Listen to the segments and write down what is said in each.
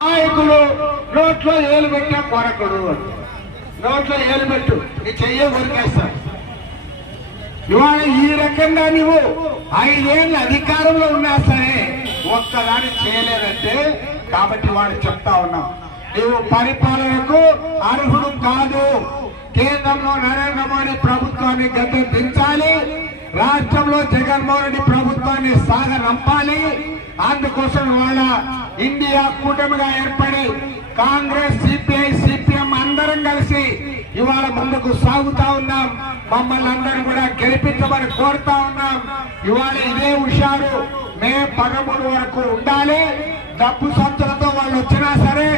నాయకులు నోట్లో ఏలు పెట్టా కొరకుడు, నోట్లో ఏలు పెట్టు నీ చెయ్య కొరికేస్తాడు. ఇవాళ ఈ రకంగా నువ్వు 5 ఏళ్ళు అధికారంలో ఉన్నా సరే ఒక్కదాన్ని చేయలేదంటే కాబట్టి వాడు చెప్తా ఉన్నావు నువ్వు పరిపాలనకు అర్హుడు కాదు. కేంద్రంలో నరేంద్ర మోడీ ప్రభుత్వాన్ని గద్దె దించాలి, రాష్ట్రంలో జగన్మోహన్ రెడ్డి ప్రభుత్వాన్ని సాగనంపాలి. అందుకోసం ఇవాళ ఇండియా కూటమిగా ఏర్పడి కాంగ్రెస్, సిపిఐ, సిపిఎం అందరం కలిసి ఇవాళ ముందుకు సాగుతా ఉన్నాం. మమ్మల్ని అందరూ కూడా గెలిపించమని కోరుతా ఉన్నాం. ఇవాళ ఇదే హుషారు మే 13 వరకు ఉండాలి. డబ్బు సంచులతో వాళ్ళు వచ్చినా సరే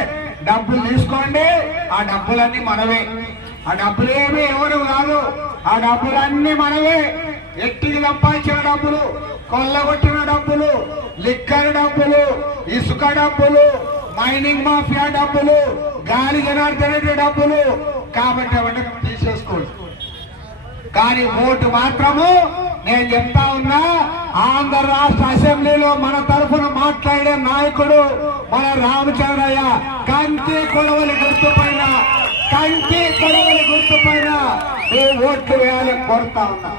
డబ్బులు తీసుకోండి, ఆ డబ్బులన్నీ మనవే. ఆ డబ్బులేమీ ఎవరు కాదు, ఆ డబ్బులన్నీ మనవే. ఎట్టికి సంపాదించిన డబ్బులు, కొల్లగొట్టిన డబ్బులు, లిక్కర్ డబ్బులు, ఇసుక డబ్బులు, మైనింగ్ మాఫియా డబ్బులు, గాలి జనార్దన రెడ్డి డబ్బులు. కాబట్టి అవన్నీ తీసేసుకోండి. కానీ ఓటు మాత్రము నేను చెప్తా ఉన్నా, ఆంధ్ర రాష్ట్ర అసెంబ్లీలో మన తరఫున మాట్లాడే నాయకుడు మన రామచంద్రయ్య కంటి కొడవలి గుర్తుపైన ఏ ఓట్లు వేయాలని కోరుతా ఉన్నా.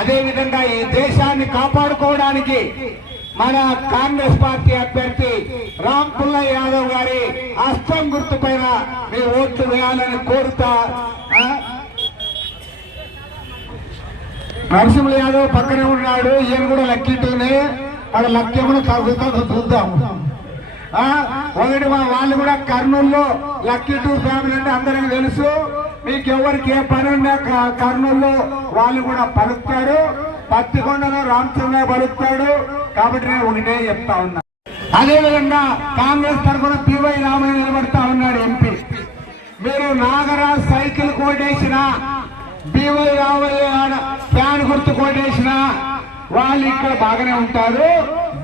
అదే విధంగా ఈ దేశాన్ని కాపాడుకోవడానికి మన కాంగ్రెస్ పార్టీ అభ్యర్థి రామ్ పుల్లయ్య యాదవ్ గారి హస్తం గుర్తుపైన మీ ఓట్లు వేయాలని కోరుతా. నరసింహ యాదవ్ పక్కనే ఉన్నాడు, ఈయన కూడా లక్కీతోనే వాడు లక్ష్యమును తగ్గుతుందో చూద్దాం. ఒకటి వాళ్ళు కూడా కర్నూలులో లక్కీ టూ ఫ్యామిలీ అంటే అందరికి తెలుసు. మీకు ఎవరికి ఏ పని ఉన్నా కర్నూలులో వాళ్ళు కూడా పలుకుతారు, పత్తికొండలో రామచంద్రయ్య పలుకుతాడు. కాబట్టి నేను ఒకటే చెప్తా ఉన్నా. అదేవిధంగా కాంగ్రెస్ తరఫున పివై రామయ్య నిలబడతా ఉన్నాడు ఎంపీ. మీరు నాగరాజ్ సైకిల్ కోటేసిన, పివై రామయ్య ఫ్యాన్ గుర్తు కోటేసిన వాళ్ళు ఇక్కడ బాగానే ఉంటారు.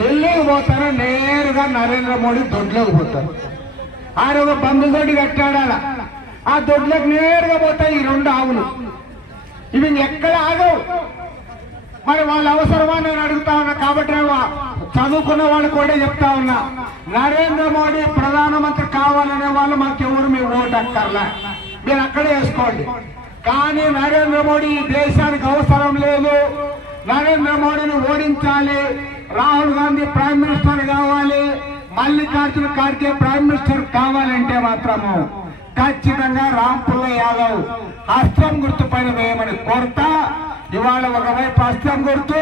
ఢిల్లీకి పోతారు, నేరుగా నరేంద్ర మోడీ దొడ్లోకి పోతారు. ఆయన ఒక బంధు దొడ్డి కట్టాడ, ఆ దొడ్లకు నేరుగా పోతాయి ఈ 2 ఆవులు. ఇవి ఎక్కడ ఆగవు. మరి వాళ్ళ అవసరమా నేను అడుగుతా ఉన్నా. కాబట్టి చదువుకున్న వాళ్ళు కూడా చెప్తా ఉన్నా, నరేంద్ర మోడీ ప్రధానమంత్రి కావాలనే వాళ్ళు మాకెవరు మీ ఓటు అక్కర్లే, మీరు అక్కడే వేసుకోండి. కానీ నరేంద్ర మోడీ ఈ దేశానికి అవసరం లేదు. నరేంద్ర మోడీని ఓడించాలి, రాహుల్ గాంధీ ప్రైమ్ మినిస్టర్ కావాలి, మల్లికార్జున ఖార్గే ప్రైమ్ మినిస్టర్ కావాలంటే మాత్రము ఖచ్చితంగా రామ్ పుల్లయ్య యాదవ్ హస్తం గుర్తు పైన వేయమని కోరుతా. ఇవాళ ఒకవైపు హస్తం గుర్తు,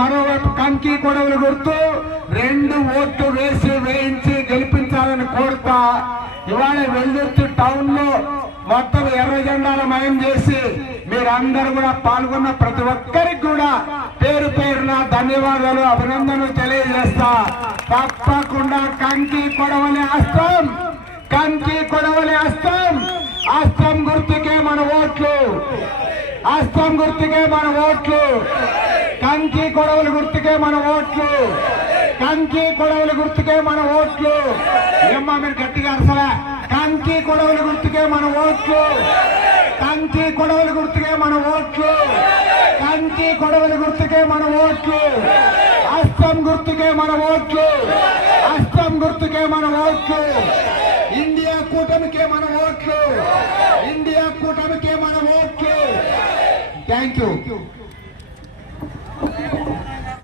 మరోవైపు కంకి కొడవలు గుర్తు, 2 ఓట్లు వేయించి గెలిపించాలని కోరుతా. ఇవాళ వెల్దుర్తి టౌన్ లో మొత్తం ఎర్ర జెండాల మయం చేసి మీరందరూ కూడా పాల్గొన్న ప్రతి ఒక్కరికి కూడా పేరు పేరున ధన్యవాదాలు, అభినందనలు తెలియజేస్తా. తప్పకుండా కంకి కొడవలి హస్తం, కంకి కొడవలి హస్తం, హస్తం గుర్తుకే మన ఓట్లు, హస్తం గుర్తుకే మన ఓట్లు, కంకి కొడవలి గుర్తుకే మన ఓట్లు, కంకి కొడవలి గుర్తుకే మన ఓట్లు. ఏమ్మా మీరు గట్టిగా అసలే కంకి కొడవలి గుర్తుకే మన ఓట్లు, కంకి కొడవలి గుర్తుకే మన ఓట్లు, కంకి కొడవలి గుర్తుకే మన ఓట్లు, హస్తం గుర్తుకే మన ఓట్లు, హస్తం గుర్తుకే మన ఓట్లు. ఇండియా కూటమికే మన ఓట్లు, ఇండియా కూటమికే మన ఓట్లు. Thank you.